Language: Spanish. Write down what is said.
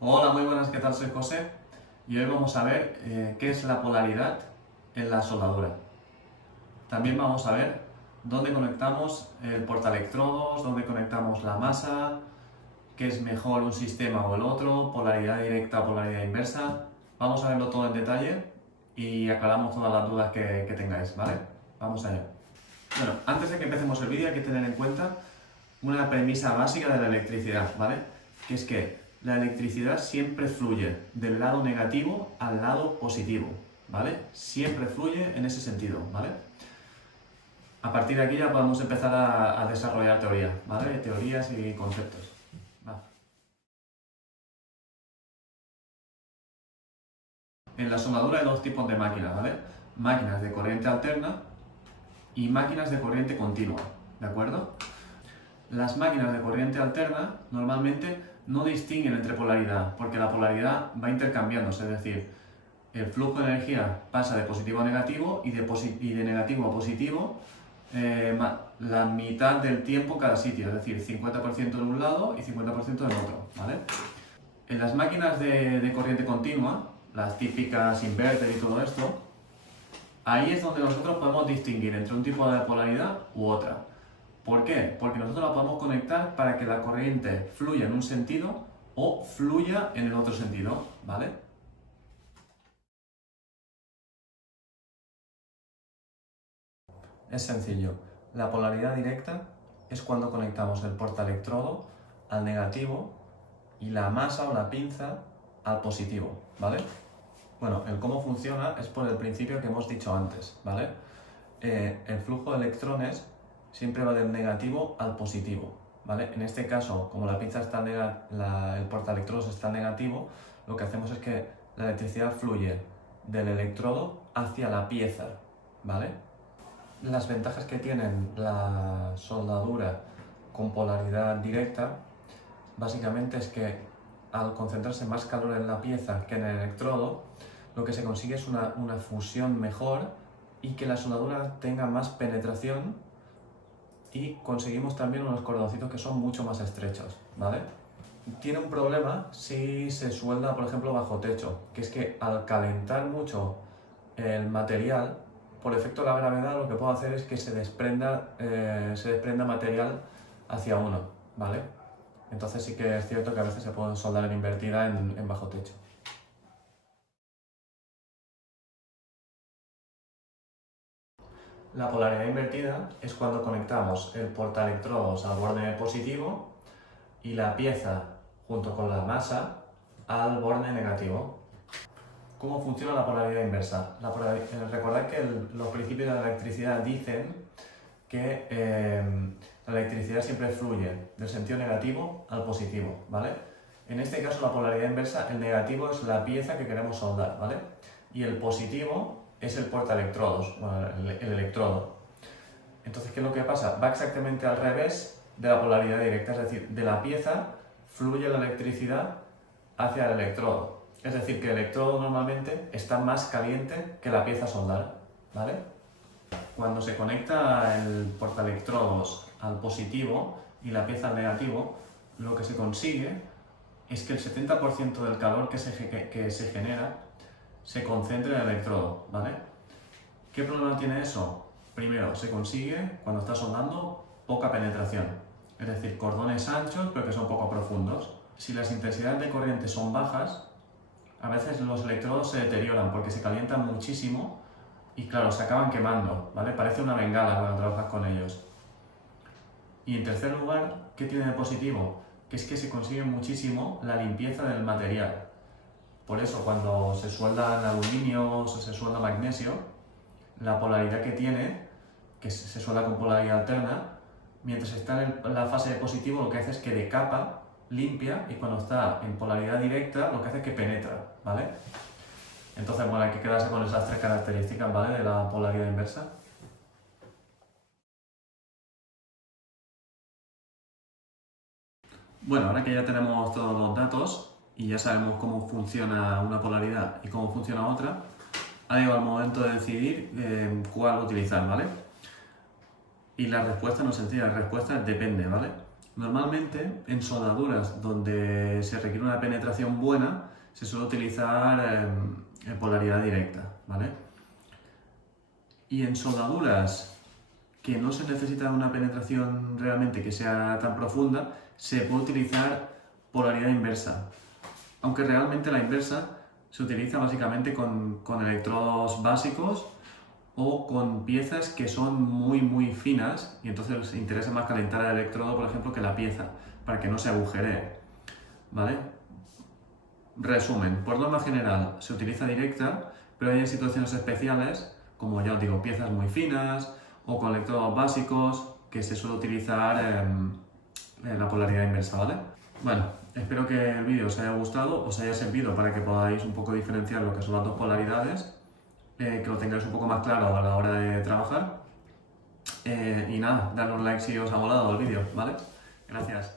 Hola, muy buenas, ¿qué tal? Soy José y hoy vamos a ver qué es la polaridad en la soldadura. También vamos a ver dónde conectamos el portaelectrodos, dónde conectamos la masa, qué es mejor un sistema o el otro, polaridad directa o polaridad inversa. Vamos a verlo todo en detalle y aclaramos todas las dudas que tengáis, ¿vale? Vamos allá. Bueno, antes de que empecemos el vídeo hay que tener en cuenta una premisa básica de la electricidad, ¿vale? Que es que la electricidad siempre fluye del lado negativo al lado positivo, ¿vale? Siempre fluye en ese sentido, ¿vale? A partir de aquí ya podemos empezar a desarrollar teoría, ¿vale? Teorías y conceptos. Va. En la soldadura hay dos tipos de máquinas, ¿vale? Máquinas de corriente alterna y máquinas de corriente continua, ¿de acuerdo? Las máquinas de corriente alterna normalmente no distinguen entre polaridad, porque la polaridad va intercambiándose, es decir, el flujo de energía pasa de positivo a negativo y de negativo a positivo la mitad del tiempo cada sitio, es decir, 50% en un lado y 50% en otro, ¿vale? En las máquinas de corriente continua, las típicas inverter y todo esto, ahí es donde nosotros podemos distinguir entre un tipo de polaridad u otra. ¿Por qué? Porque nosotros la podemos conectar para que la corriente fluya en un sentido o fluya en el otro sentido, ¿vale? Es sencillo. La polaridad directa es cuando conectamos el portaelectrodo al negativo y la masa o la pinza al positivo, ¿vale? Bueno, el cómo funciona es por el principio que hemos dicho antes, ¿vale? El flujo de electrones siempre va del negativo al positivo, ¿vale? En este caso, como la pinza está el portaelectrodos está negativo, lo que hacemos es que la electricidad fluye del electrodo hacia la pieza, ¿vale? Las ventajas que tienen la soldadura con polaridad directa básicamente es que al concentrarse más calor en la pieza que en el electrodo, lo que se consigue es una fusión mejor y que la soldadura tenga más penetración y conseguimos también unos cordoncitos que son mucho más estrechos, ¿vale? Tiene un problema si se suelda, por ejemplo, bajo techo, que es que al calentar mucho el material, por efecto de la gravedad, lo que puedo hacer es que se desprenda material hacia uno, ¿vale? Entonces sí que es cierto que a veces se puede soldar en invertida en bajo techo. La polaridad invertida es cuando conectamos el portaelectrodos al borde positivo y la pieza junto con la masa al borde negativo. ¿Cómo funciona la polaridad inversa? Recordad que los principios de la electricidad dicen que la electricidad siempre fluye del sentido negativo al positivo, ¿vale? En este caso, la polaridad inversa, el negativo es la pieza que queremos soldar, ¿vale? Y el positivo es el portaelectrodos, bueno, el electrodo. Entonces, ¿qué es lo que pasa? Va exactamente al revés de la polaridad directa, es decir, de la pieza fluye la electricidad hacia el electrodo. Es decir, que el electrodo normalmente está más caliente que la pieza a soldar, ¿vale? Cuando se conecta el portaelectrodos al positivo y la pieza al negativo, lo que se consigue es que el 70% del calor que se genera se concentre en el electrodo, ¿vale? ¿Qué problema tiene eso? Primero, se consigue, cuando está soldando, poca penetración, es decir, cordones anchos pero que son poco profundos. Si las intensidades de corriente son bajas, a veces los electrodos se deterioran porque se calientan muchísimo y claro, se acaban quemando, ¿vale? Parece una bengala cuando trabajas con ellos. Y en tercer lugar, ¿qué tiene de positivo? Que es que se consigue muchísimo la limpieza del material. Por eso, cuando se sueldan aluminios o se suelda magnesio, la polaridad que tiene, que se suelda con polaridad alterna, mientras está en la fase de positivo, lo que hace es que decapa, limpia, y cuando está en polaridad directa, lo que hace es que penetra, ¿vale? Entonces, bueno, hay que quedarse con esas tres características, ¿vale? De la polaridad inversa. Bueno, ahora que ya tenemos todos los datos y ya sabemos cómo funciona una polaridad y cómo funciona otra, ha llegado el momento de decidir cuál utilizar, ¿vale? Y la respuesta no es sencilla, la respuesta es depende, ¿vale? Normalmente, en soldaduras donde se requiere una penetración buena, se suele utilizar polaridad directa, ¿vale? Y en soldaduras que no se necesita una penetración realmente que sea tan profunda, se puede utilizar polaridad inversa. Aunque realmente la inversa se utiliza básicamente con electrodos básicos o con piezas que son muy finas y entonces les interesa más calentar el electrodo, por ejemplo, que la pieza, para que no se agujeree, ¿vale? Resumen, por norma general se utiliza directa, pero hay situaciones especiales, como ya os digo, piezas muy finas o con electrodos básicos, que se suele utilizar la polaridad inversa, ¿vale? Bueno, espero que el vídeo os haya gustado, os haya servido para que podáis un poco diferenciar lo que son las dos polaridades, que lo tengáis un poco más claro a la hora de trabajar. Y nada, dadle un like si os ha molado el vídeo, ¿vale? Gracias.